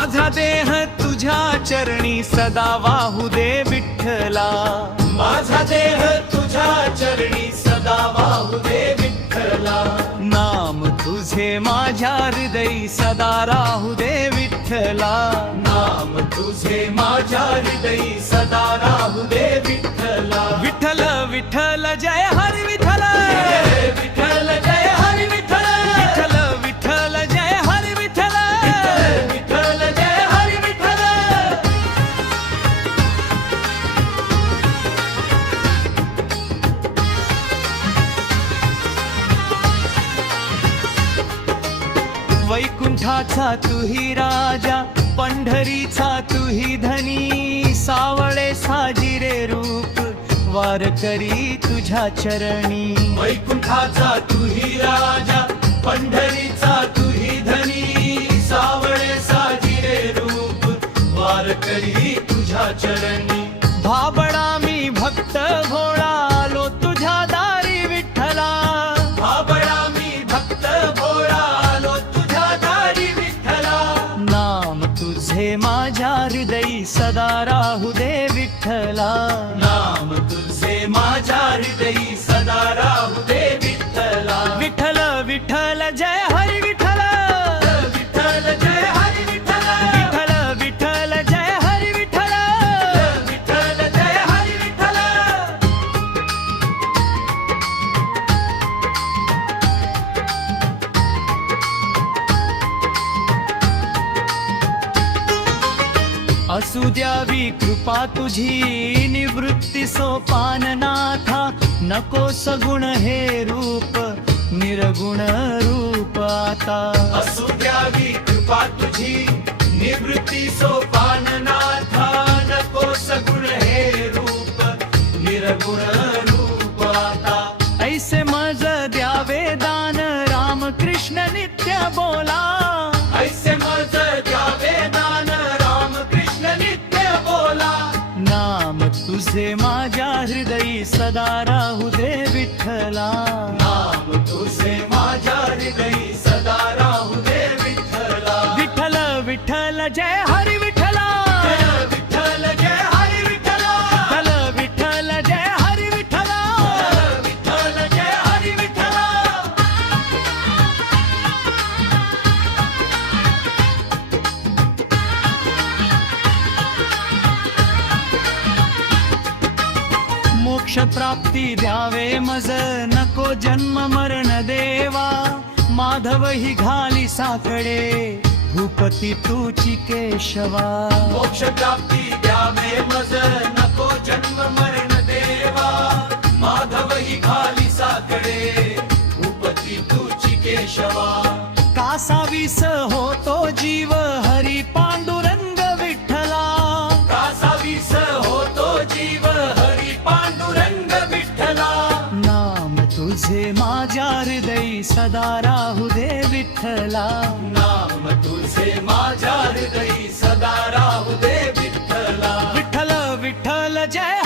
माझा देह तुझ्या चरणी सदा वाहू दे विठ्ठला, माझा देह तुझ्या चरणी सदा वाहू दे विठ्ठला, नाम तुझे माझ्या हृदयी सदा राहू दे विठ्ठला, नाम तुझे माझ्या हृदयी सदा राहू दे विठ्ठला, विठ्ठल विठ्ठल जय हरी विठ्ठल, विठ्ठल जय हरी विठ्ठल, विठ्ठल विठ्ठल जय हरी विठ्ठल, विठ्ठल जय हरी विठ्ठल. वैकुंठाचा तुही राजा, पंढरीचा तुही धनी, सावळे साजिरे रूप वारकरी तुझ्या चरणी. वैकुंठाचा तुही राजा, पंढरीचा तुही धनी, सावळे साजिरे रूप वारकरी तुझ्या चरणी. भाबडा मी भक्त भोळा आलो तुझ्या दारी विठ्ठला, भाबडा मी भक्त भोळा आलो तुझ्या दारी विठ्ठला, नाम तुझे माझ्या हृदयी सदा राहू दे विठ्ठला, नाम तुझे माझ्या हृदयी सदा राहू दे विठ्ठला, विठ्ठल विठ्ठल जय हरी विठ्ठल, विठ्ठल जय हरी विठ्ठल, विठ्ठल विठ्ठल जय हरी विठ्ठल, विठ्ठल जय हरी विठ्ठल. असू द्यावी कृपा तुझी निवृत्ती सोपाननाथा, नको सगुण हे रूप निर्गुण रूप आता. असू द्यावी कृपा तुझी निवृत्ती सोपाननाथा, नको सगुण हे रूप निर्गुण रूप आता. ऐसे मज द्यावे दान रामकृष्ण नित्य बोला, ऐसे मज द्यावे दान रामकृष्ण नित्य बोला, नाम तुझे माझ्या हृदयी सदा राहू दे विठ्ठला, नाम तुझे माझ्या हृदयी सदा राहू दे विठ्ठला, विठ्ठल विठ्ठल जय हरी विठ्ठला, विठ्ठल जय हरी विठ्ठला, विठ्ठल विठ्ठल जय हरी विठ्ठला, विठ्ठल जय हरी विठ्ठला. मोक्ष प्राप्ती द्यावे मज नको जन्म मरण देवा, माधव ही घाली साकडे भूपती तुची केशवा, मोक्ष प्राप्ती द्यावे मज नको जन्म मरण देवा, माधव ही खाली साकडे भूपती तुची केशवा, कासावीस होतो जीव हरी पांडुरंग विठ्ठला, कासावीस होतो जीव हरी पांडुरंग विठ्ठला, नाम तुझे माझ्या हृदयी सदा राहू दे विठ्ठला, नाम तुझे माझ्या हृदयी सदा राहू दे विठ्ठला, विठ्ठल विठ्ठल जय